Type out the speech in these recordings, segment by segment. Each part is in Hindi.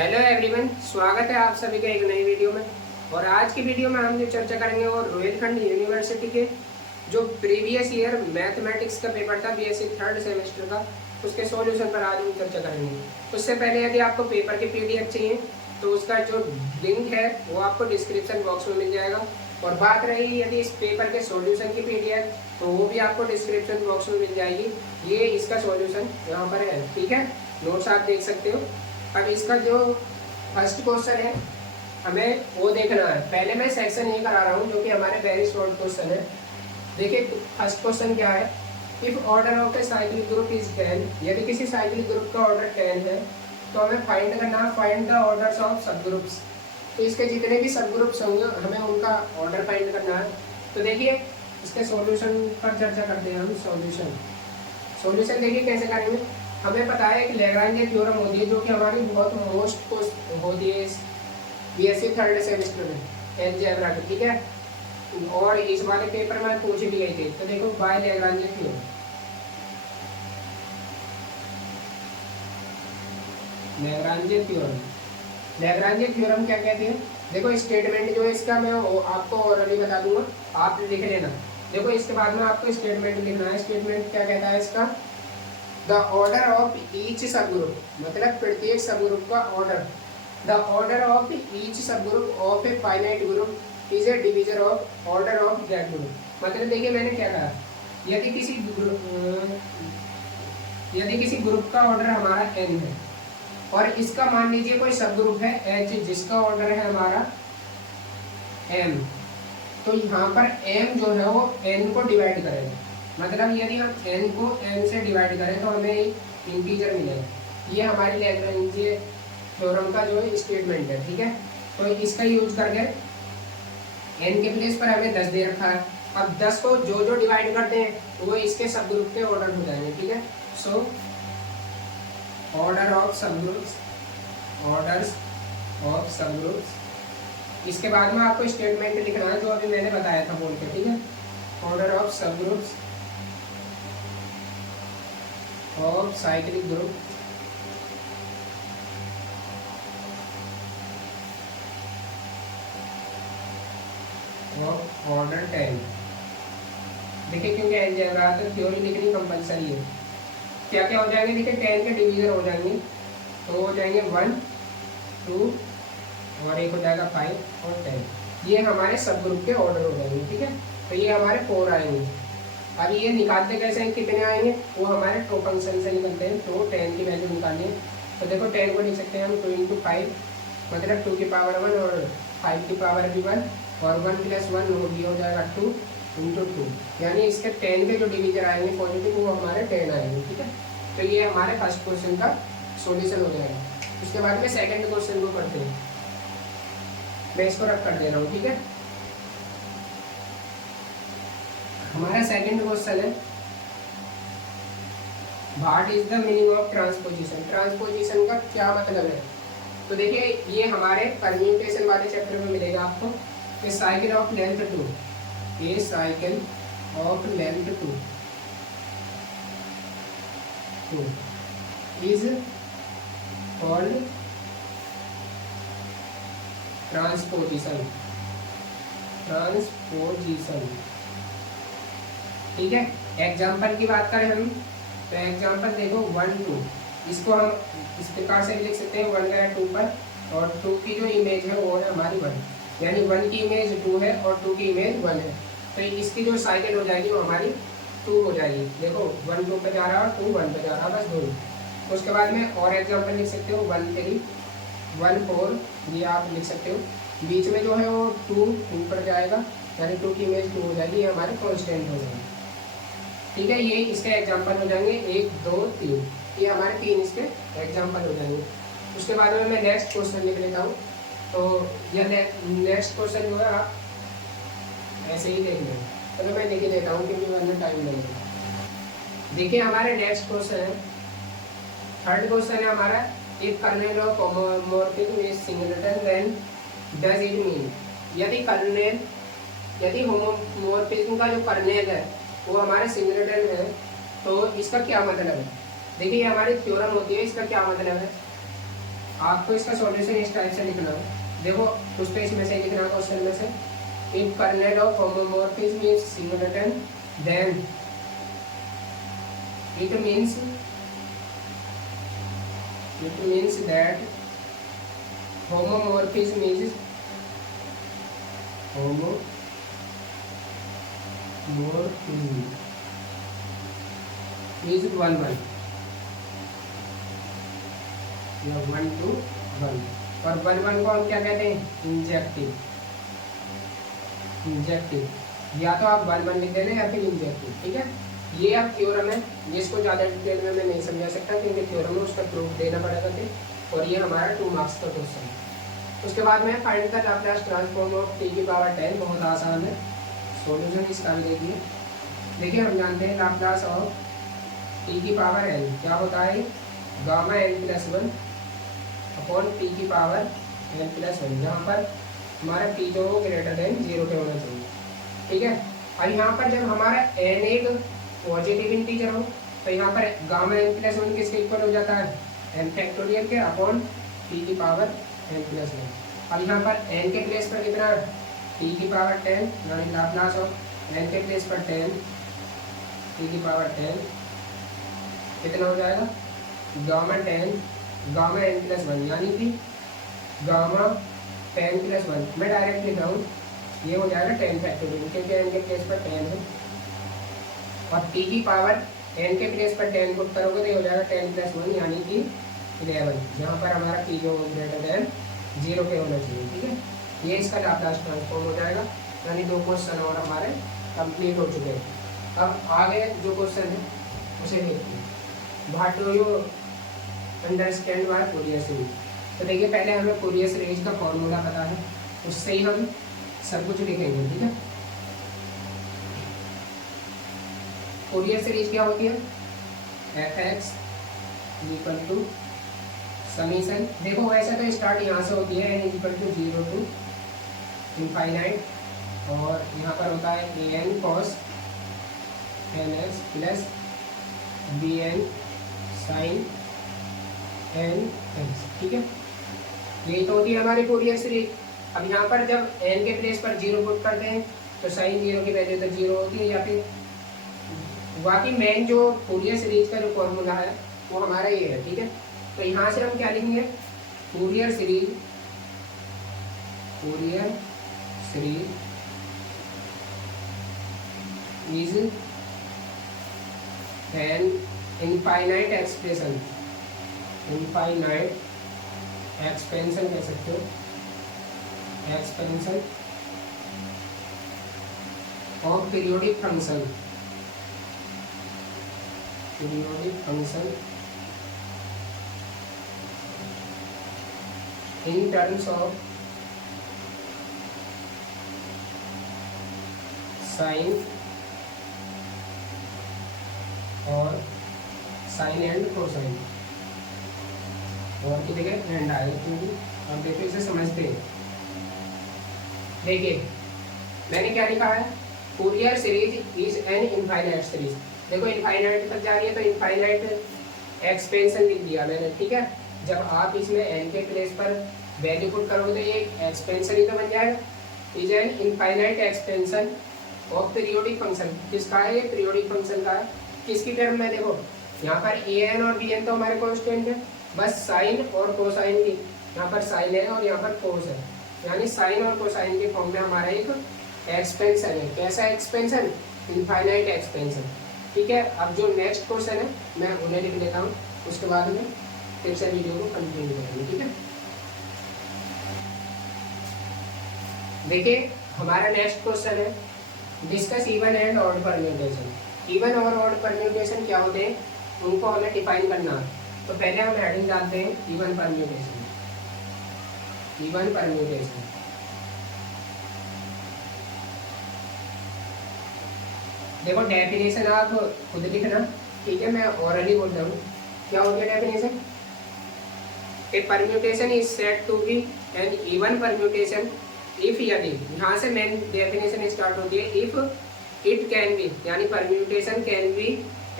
हेलो एवरीवन, स्वागत है आप सभी का एक नई वीडियो में। और आज की वीडियो में हम जो चर्चा करेंगे वो रोहिलखंड यूनिवर्सिटी के जो प्रीवियस ईयर मैथमेटिक्स का पेपर था बीएससी थर्ड सेमेस्टर का, उसके सॉल्यूशन पर आज हम चर्चा करेंगे। उससे पहले यदि आपको पेपर के पीडीएफ चाहिए तो उसका जो लिंक है वो आपको डिस्क्रिप्शन बॉक्स में मिल जाएगा। और बात रही यदि इस पेपर के सॉल्यूशन की पीडीएफ, तो वो भी आपको डिस्क्रिप्शन बॉक्स में मिल जाएगी। ये इसका सॉल्यूशन यहाँ पर है, ठीक है, नोट्स आप देख सकते हो। अब इसका जो फर्स्ट क्वेश्चन है हमें वो देखना है। पहले मैं सेक्शन ये करा रहा हूँ जो कि हमारे वेरी शॉर्ट क्वेश्चन है। देखिए फर्स्ट क्वेश्चन क्या है, if order of a cyclic group is 10, यदि किसी साइक्लिक ग्रुप का ऑर्डर 10 है तो हमें फाइंड करना है, फाइंड द ऑर्डर्स ऑफ सब ग्रुप्स। तो इसके जितने भी सब ग्रुप्स होंगे हमें उनका ऑर्डर फाइंड करना है। तो देखिए इसके सॉल्यूशन पर चर्चा करते हैं हम। सॉल्यूशन देखिए कैसे करेंगे। हमें पता है एक लैग्रांज थ्योरम होती है जो कि हमारी बहुत मोस्ट होती है बीएससी थर्ड सेमेस्टर में अलजेब्रा की, ठीक है। और इस वाले पेपर में पूछ भी गई थी। तो देखो by Lagrange theorem, Lagrange theorem क्या कहते हैं। देखो स्टेटमेंट जो है इसका मैं आपको ऑरली बता दूंगा, आप लिख लेना। देखो इसके बाद में आपको स्टेटमेंट लिखना है। स्टेटमेंट क्या कहता है इसका, the order of each sub group, मतलब प्रत्येक सब ग्रुप का order, the order of each sub group of a finite group is a divisor of order of that group. मतलब देखिए मैंने क्या कहा, यदि किसी ग्रुप का ऑर्डर हमारा n है और इसका मान लीजिए कोई सब ग्रुप है h जिसका ऑर्डर है हमारा m, तो यहाँ पर m जो है वो n को डिवाइड करेगा। मतलब यदि हम n को m से डिवाइड करें तो हमें एक इंटीजर मिलेगा। ये हमारी लैग्रेंज थ्योरम का जो है स्टेटमेंट है, ठीक है। तो इसका यूज करके n के प्लेस पर हमें 10 दे रखा है। अब 10 को जो डिवाइड करते हैं तो वो इसके सब ग्रुप के ऑर्डर हो जाएंगे, ठीक है। सो ऑर्डर ऑफ सब ग्रुप्स, ऑर्डर्स ऑफ सब ग्रुप्स। इसके बाद में आपको स्टेटमेंट लिखना है जो अभी मैंने बताया था बोल के, ठीक है। ऑर्डर ऑफ सब groups of cyclic group of order 10। देखिए क्योंकि अलजेब्रा तो थ्योरी लिखनी कंपलसरी है। क्या क्या हो जाएंगे, देखिए 10 के डिवीजर हो जाएंगे, तो हो जाएंगे 1 2 और एक हो जाएगा 5 और 10। ये हमारे सब ग्रुप के ऑर्डर हो जाएंगे, ठीक है। तो ये हमारे 4 आएंगे। अब ये निकालते कैसे हैं, कितने आएंगे, वो हमारे टो फंक्शन से निकलते हैं। तो 10 की वैल्यू निकालनी है। तो देखो 10 को लिख सकते हैं हम 2 × 5, मतलब 2 की पावर 1 और 5 की पावर भी 1 और 1 + 1 हो जाएगा 2 × 2। यानी इसके 10 के जो डिवीजर आएंगे पॉजिटिव वो हमारे 10 आएंगे, ठीक है। तो ये हमारे फर्स्ट क्वेश्चन का सॉल्यूशन हो जाएगा। उसके बाद में सेकंड क्वेश्चन को करते हैं। मैं इसको रख कर दे रहा हूँ, ठीक है। हमारा सेकंड क्वेश्चन है, what is the meaning of transposition. Transposition का क्या मतलब है। तो देखिए ये हमारे परम्यूटेशन वाले चैप्टर में मिलेगा आपको। A cycle of length 2, a cycle of length 2 is called transposition, ठीक है। एग्जाम्पल की बात करें हम तो एग्जाम्पल देखो 1 2, इसको हम इस प्रकार से लिख सकते हैं 1 गया 2 पर, और 2 की जो इमेज है वो है हमारी 1, यानी 1 की इमेज 2 है और 2 की इमेज 1 है। तो इसकी जो साइकिल हो जाएगी वो हमारी 2 हो जाएगी। देखो 1 2 पे जा रहा है और 2 1 पे जा रहा है, बस 2। उसके बाद में और एग्जाम्पल लिख सकते हो 1 3 1 4, ये आप लिख सकते हो। बीच में जो है वो 2 ऊपर जाएगा, यानी 2 की इमेज 2 हो जाएगी, ये हमारे कॉन्स्टेंट हो जाएगी, ठीक है। ये इसके एग्जाम्पल हो जाएंगे 1 2 3, ये हमारे 3 इसके एग्जाम्पल हो जाएंगे। उसके बाद में मैं नेक्स्ट क्वेश्चन लिख लेता हूँ। तो यह नेक्स्ट क्वेश्चन जो है आप ऐसे ही देख लें। चलो मैं लिख देता हूँ क्योंकि वरना टाइम लगेगा। देखिए हमारे नेक्स्ट क्वेश्चन है, थर्ड क्वेश्चन है हमारा, if kernel of homomorphism is singleton then does it mean. यदि होमोमॉर्फिज्म का जो कर्नेल है वो हमारे सिंगलेटन है तो इसका क्या मतलब है। देखिए हमारी थ्योरम होती है, इसका क्या मतलब है। आपको इसका सॉल्यूशन इस टाइप से लिखना है। देखो कुछ तो इसमें से लिखना है क्वेश्चन में से, if kernel of homomorphism is singular then it means that homomorphism is one या 1 to 1, और 1 को हम क्या कहते हैं, इंजेक्टिव, या तो आप 1 लिख देना या फिर इंजेक्टिव, ठीक है। ये अब थ्योरम है, जिसको ज़्यादा डिटेल में मैं नहीं समझा सकता क्योंकि थ्योरम में उसका प्रूफ देना पड़ेगा थे, और ये हमारा 2 मार्क्स का क्वेश्चन है। उसके बाद में find the Laplace transform of t की पावर 10, बहुत आसान है, सॉल्यूशन इसका भी देखिए। देखिए हम जानते हैं लाप्लास ऑफ t की पावर n क्या होता है, गामा n+1 अपॉन t की पावर n+1, यहाँ पर हमारा t जो हो ग्रेटर देन 0 के होना चाहिए, ठीक है। और यहाँ पर जब हमारा n एक पॉजिटिव इंटीजर हो तो यहाँ पर गामा n+1 किसके इक्वल हो जाता है, n फैक्टोरियल के अपॉन t की पावर n+1। अब यहाँ पर n के प्लेस पर कितना है, t की पावर 10, यानी लाप्लास ऑफ n के प्लेस पर 10 t की पावर 10 कितना हो जाएगा, गामा n+1, यानी कि गामा 10+1, मैं डायरेक्ट लिख रहा हूँ, ये हो जाएगा 10 फैक्टोरियल क्योंकि n के प्लेस पर 10 है, और t की पावर n के प्लेस पर 10 पुट करोगे तो ये हो जाएगा 10+1 यानी कि 11, जहाँ पर हमारा t जो ग्रेटर देन 0 के होना चाहिए, ठीक है। ये इसका लाप्लास ट्रांसफॉर्म हो जाएगा, यानी 2 क्वेश्चन और हमारे कंप्लीट हो चुके हैं। अब आगे जो क्वेश्चन है उसे देखते हैं, what do you understand by Fourier series. तो देखिए पहले हमें फूरियर सीरीज का फॉर्मूला पता है, उससे ही हम सब कुछ लिखेंगे, ठीक है। फूरियर सीरीज क्या होती है, f(x) = समीशन, देखो वैसे तो स्टार्ट यहाँ से होती है n = 0 to इनफाइनाइट, और यहाँ पर होता है an cos nx plus bn sin nx, ठीक है। यही तो होती है हमारी फूरियर सीरीज। अब यहाँ पर जब n के प्लेस पर 0 पुट करते हैं तो साइन 0 की वैल्यू तो 0 होती है, या फिर बाकी मेन जो फूरियर सीरीज का जो फॉर्मूला है वो हमारा ये है, ठीक है। तो यहाँ से हम क्या लिखेंगे, Fourier series is an infinite expression, infinite expansion कह सकते हो, expansion of periodic function in terms of sine और साइन एंड कोसाइन, और की जगह एंड आएगा क्योंकि अब देखो इसे समझते हैं। देखिए मैंने क्या लिखा है, Fourier series is an infinite series. देखो इनफाइनाइट तक जा रही है तो इनफाइनाइट एक्सपेंशन लिख दिया मैंने, ठीक है। जब आप इसमें n के प्लेस पर वैल्यू पुट करोगे तो ये एक्सपेंशन ही तो बन जाएगा, is an infinite expansion of periodic function. किसका है ये, पीरियोडिक फंक्शन का है। किसकी टर्म में, देखो यहाँ पर an और bn तो हमारे कांस्टेंट है, बस साइन और कोसाइन की, यहाँ पर साइन है और यहाँ पर कोस है, यानी साइन और कोसाइन के फॉर्म में हमारा एक एक्सपेंशन है। कैसा एक्सपेंशन, इनफाइनाइट एक्सपेंशन, ठीक है। अब जो नेक्स्ट क्वेश्चन है मैं उन्हें लिख लेता हूँ, उसके बाद में फिर से वीडियो को कंटिन्यू करेंगे, ठीक है। देखिए हमारा नेक्स्ट क्वेश्चन है, discuss even and odd permutation. Even और ऑड परम्यूटेशन क्या होते हैं उनको हमें डिफाइन करना है। तो पहले हम हेडिंग डालते हैं इवन परम्यूटेशन। देखो डेफिनेशन आप खुद लिखना, ठीक है, मैं ऑरली बोल रहा हूँ। क्या हो गया definition, a permutation is said to be an even permutation if, यदि, यहाँ से मेन डेफिनेशन स्टार्ट होती है, इफ इट कैन बी, यानी permutation can be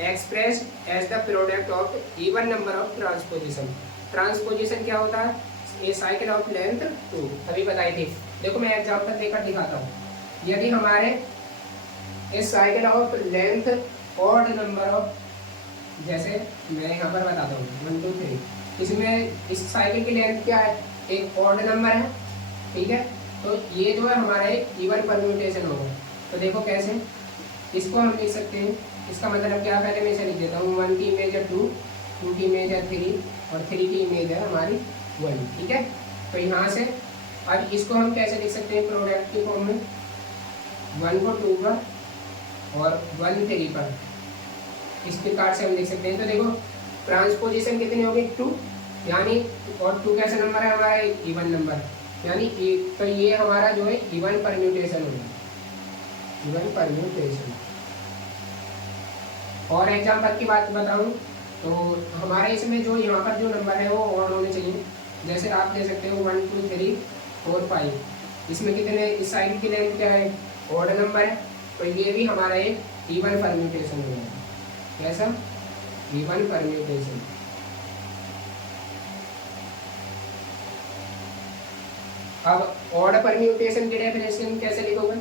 expressed as the product of even number of transposition. Transposition क्या होता है, ए साइकिल ऑफ लेंथ 2, अभी बताई थी। देखो मैं एग्जांपल देकर दिखाता हूँ। यदि हमारे इस cycle of length odd number of, जैसे मैं यहाँ पर बताता हूँ 1 2 3, इसमें इस साइकिल की लेंथ क्या है, एक ऑड नंबर है, ठीक है। तो ये जो है हमारा एक इवन परम्यूटेशन होगा। तो देखो कैसे, इसको हम लिख सकते हैं, इसका मतलब क्या, पहले मैं इसे लिख देता हूँ, 1 की इमेज है 2, 2 की इमेज है 3 और 3 की इमेज है हमारी 1, ठीक है। तो यहाँ से अब इसको हम कैसे लिख सकते हैं, प्रोडक्ट की फॉर्म में, 1 को 2 पर और 1 3 पर, इस प्रकार से हम लिख सकते हैं। तो देखो ट्रांसपोजिशन कितनी होगी, 2, यानी, और 2 कैसा नंबर है हमारा, एक इवन नंबर, यानी तो ये हमारा जो है इवन परम्यूटेशन होगा, इवन परम्यूटेशन। और एग्जांपल की बात बताऊं तो हमारे इसमें जो यहाँ पर जो नंबर है वो ऑड होने चाहिए। जैसे आप दे सकते हो 1 2 3 4 5, इसमें कितने, इस साइड की लेंथ क्या है, ऑड नंबर है, तो ये भी हमारा एक इवन परम्यूटेशन होगा। कैसा, इवन परम्यूटेशन। अब ऑड परम्यूटेशन की डेफिनेशन कैसे लिखोगे,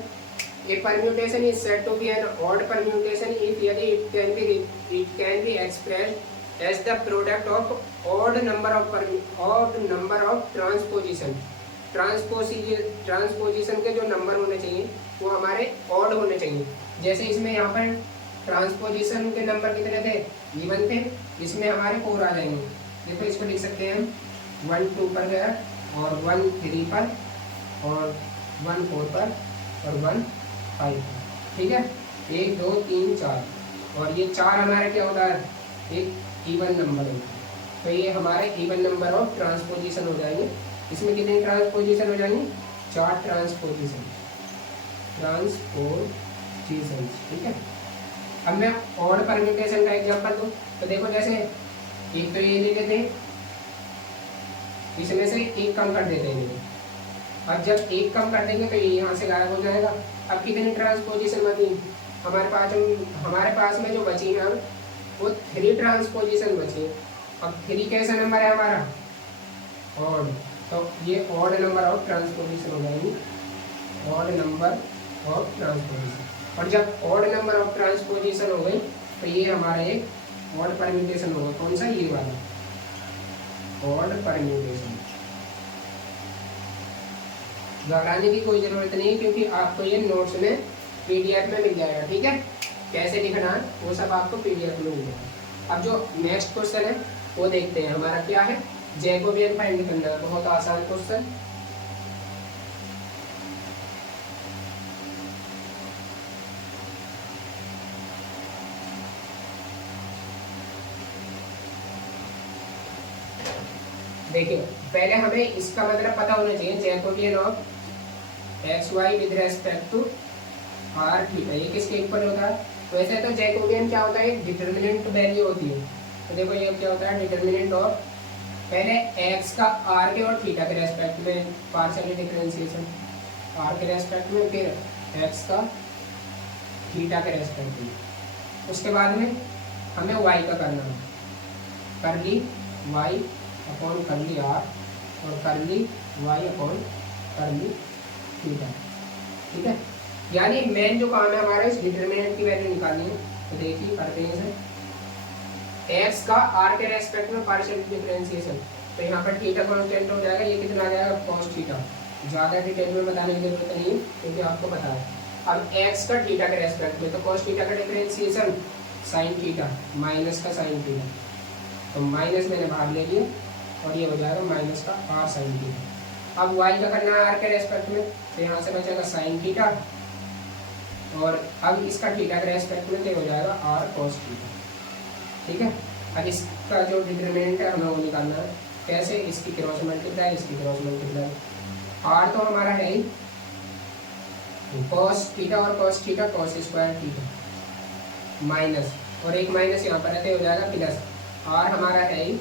a permutation is said to be an odd permutation if it can be expressed as the product of odd number of transposition के जो नंबर होने चाहिए वो हमारे ऑड होने चाहिए। जैसे इसमें यहाँ पर ट्रांसपोजिशन के नंबर कितने थे, इवन थे, इसमें हमारे 4 आ जाएंगे। देखो इसको लिख सकते हैं हम 1 2 पर गया और 1 3 पर और 1 4 पर और 1 5, ठीक है, 1 2 3 4, और ये 4 हमारे क्या होता है, एक इवन नंबर होता है। तो ये हमारे इवन नंबर ऑफ ट्रांसपोजिशन हो जाएंगे। इसमें कितनी ट्रांसपोजिशन हो जाएंगी, 4 ट्रांसपोजिशन, ठीक है। अब मैं ऑड परम्यूटेशन का एग्जांपल दूं, तो देखो जैसे एक तो ये ले लेते हैं, इसमें से एक कम कर देते हैं। अब जब एक कम कर देंगे तो ये यहाँ से गायब हो जाएगा। अब कितनी ट्रांसपोजिशन बची हमारे पास में जो बची है वो 3 ट्रांसपोजिशन बची। अब 3 कैसा नंबर है हमारा, ऑड, तो ये ऑड नंबर ऑफ ट्रांसपोजिशन हो जाएगी, ऑड नंबर ऑफ ट्रांसपोजिशन। और जब ऑड नंबर ऑफ ट्रांसपोजिशन हो गई तो ये हमारा एक ऑड परम्यूटेशन होगा। कौन सा, ये वाला ऑड परम्यूटेशन। घबराने की कोई जरूरत नहीं, क्योंकि आपको ये नोट्स में पीडीएफ में मिल जाएगा, ठीक है। कैसे लिखना है वो सब आपको पीडीएफ में मिल जाएगा। अब जो नेक्स्ट क्वेश्चन है वो देखते हैं, हमारा क्या है, जैकोबियन फाइंड करना है। बहुत आसान क्वेश्चन। देखिए पहले हमें इसका मतलब पता होना चाहिए, Jacobian of X Y with respect to R theta, ये किसके इक्वल होता है। वैसे तो जैकोबियन क्या होता है, डिटर्मिनेंट वैल्यू होती है। तो देखो ये क्या होता है, डिटर्मिनेंट ऑफ, पहले एक्स का आर के और थीटा के रेस्पेक्ट में पार्शियल डिफरेंशिएशन, आर के रेस्पेक्ट में, फिर एक्स का थीटा के रेस्पेक्ट में, उसके बाद में हमें वाई का करना है, करली वाई अपॉन करली आर और करली वाई अपॉन करली थीटा, ठीक है। यानी मेन जो काम है हमारा इस डिटरमिनेंट की वैल्यू निकालनी है। तो देखिए करते हैं इसे, एक्स का आर के रेस्पेक्ट में पार्शियल डिफरेंशिएशन, तो यहाँ पर थीटा कांस्टेंट हो जाएगा, ये कितना आ जाएगा, cos थीटा। ज़्यादा डिटेल में बताने की जरूरत नहीं है क्योंकि आपको पता है। अब एक्स का थीटा के रेस्पेक्ट में, तो cos थीटा का डिफरेंशिएशन साइन थीटा माइनस का साइन थीटा, तो माइनस मैंने भाग ले लिया और ये हो जाएगा माइनस का आर साइन थीटा। अब वाई का करना है आर के रेस्पेक्ट में, तो यहाँ से बचेगा साइन थीटा, और अब इसका थीटा के रेस्पेक्ट में तो हो जाएगा आर cos थीटा, ठीक है। अब इसका जो डिटरमिनेंट है हमें वो निकालना है। कैसे, इसकी क्रॉस मल्टीप्लाई, इसकी क्रॉस मल्टीप्लाई। आर तो हमारा है ही cos थीटा और cos theta cos square theta minus, और एक माइनस यहाँ पर रहते हो जाएगा प्लस, आर हमारा है ही,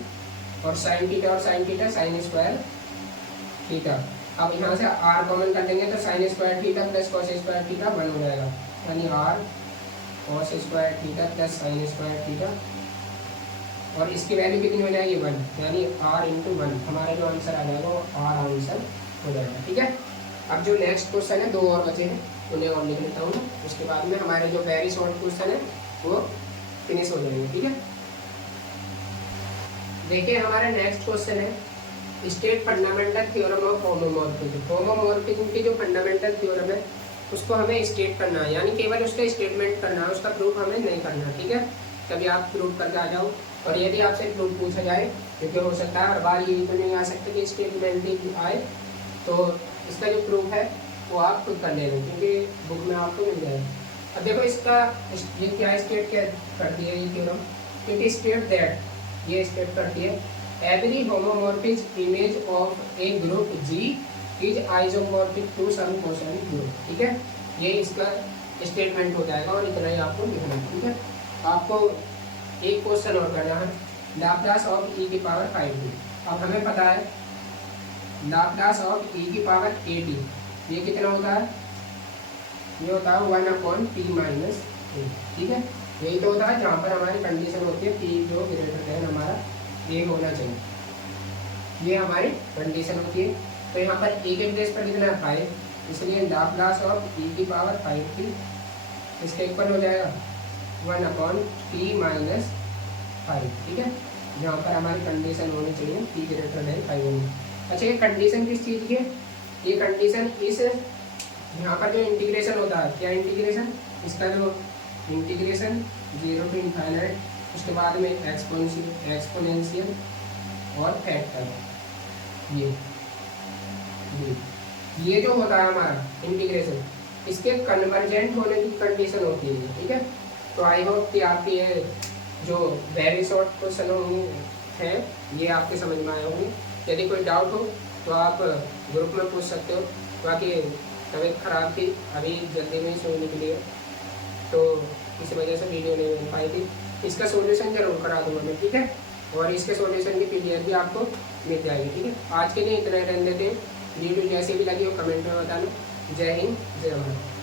और साइन थीटा और sine theta sine square theta. अब यहाँ से आर कॉमन कर देंगे तो sine square theta plus cos square theta 1 हो जाएगा, यानी R cos square theta plus sine square theta और इसकी वैल्यू कितनी हो जाएगी 1, यानी r इंटू 1 हमारा जो आंसर आ जाएगा वो r आंसर हो जाएगा। ठीक है, अब जो नेक्स्ट क्वेश्चन है 2 और बचे हैं, उन्हें और लिख लेता हूँ मैं, उसके बाद में हमारे जो वेरी शॉर्ट क्वेश्चन है वो फिनिश हो जाएंगे। ठीक है, देखिए हमारा नेक्स्ट क्वेश्चन है state fundamental theorem of homomorphism. Homomorphism की जो फंडामेंटल थ्योरम है उसको हमें स्टेट करना है, यानी केवल उसका स्टेटमेंट करना है, उसका प्रूफ हमें नहीं करना। ठीक है, तभी आप प्रूफ करके आ जाओ। और यदि आपसे प्रूफ पूछा जाए, क्योंकि हो सकता है हर बार ये तो नहीं आ सकता कि स्टेटमेंट ही आए, तो इसका जो प्रूफ है वो आप खुद कर लेना, क्योंकि बुक में आपको मिल जाएगा। अब देखो इसका ये क्या स्टेट क्या करती है ये थ्योरम, क्योंकि स्टेट दैट, ये स्टेट करती है every homomorphic image of a group G is isomorphic to some cosine group. ठीक है, ये इसका स्टेटमेंट हो जाएगा और इतना ही आपको लिखना है। ठीक है, आपको एक क्वेश्चन और करना है, लाप्लास ऑफ e की पावर 5t। अब हमें पता है लाप्लास ऑफ e की पावर 8t ये कितना होता है, ये होता है 1/p माइनस a। ठीक है, यही तो होता है जहाँ पर हमारी कंडीशन होती है p जो ग्रेटर देन हमारा a होना चाहिए, ये हमारी कंडीशन होती है। तो यहाँ पर a के प्लेस पर कितना है 5, इसलिए लाप्लास ऑफ e की पावर 5t इसके इक्वल हो जाएगा 1/p माइनस 5। ठीक है, जहाँ पर हमारी कंडीशन होनी चाहिए p ग्रेटर देन 5 होनी। अच्छा, ये कंडीशन किस चीज़ की है, ये कंडीशन इस यहाँ पर जो इंटीग्रेशन होता है, क्या इंटीग्रेशन, इसका जो इंटीग्रेशन 0 to इनफाइनाइट, उसके बाद में एक्सपोनेंशियल और फैक्टर, ये जो होता है हमारा इंटीग्रेशन, इसके कन्वर्जेंट होने की कंडीशन होती है। ठीक है, तो आई होप कि आपकी ये जो वेरी शॉर्ट क्वेश्चन हैं ये आपके समझ में आए होंगे। यदि कोई डाउट हो तो आप ग्रुप में पूछ सकते हो। बाकी तबीयत खराब थी, अभी जल्दी में ही सोने के लिए, तो इस वजह से वीडियो नहीं बन पाई थी। इसका सॉल्यूशन जरूर करा दूंगा मैं। ठीक है, और इसके सॉल्यूशन की PDF भी आपको मिल जाएगी। ठीक है, आज के लिए इतना रहने देते हैं। वीडियो जैसे भी लगी हो कमेंट में बताना। जय हिंद, जय भारत।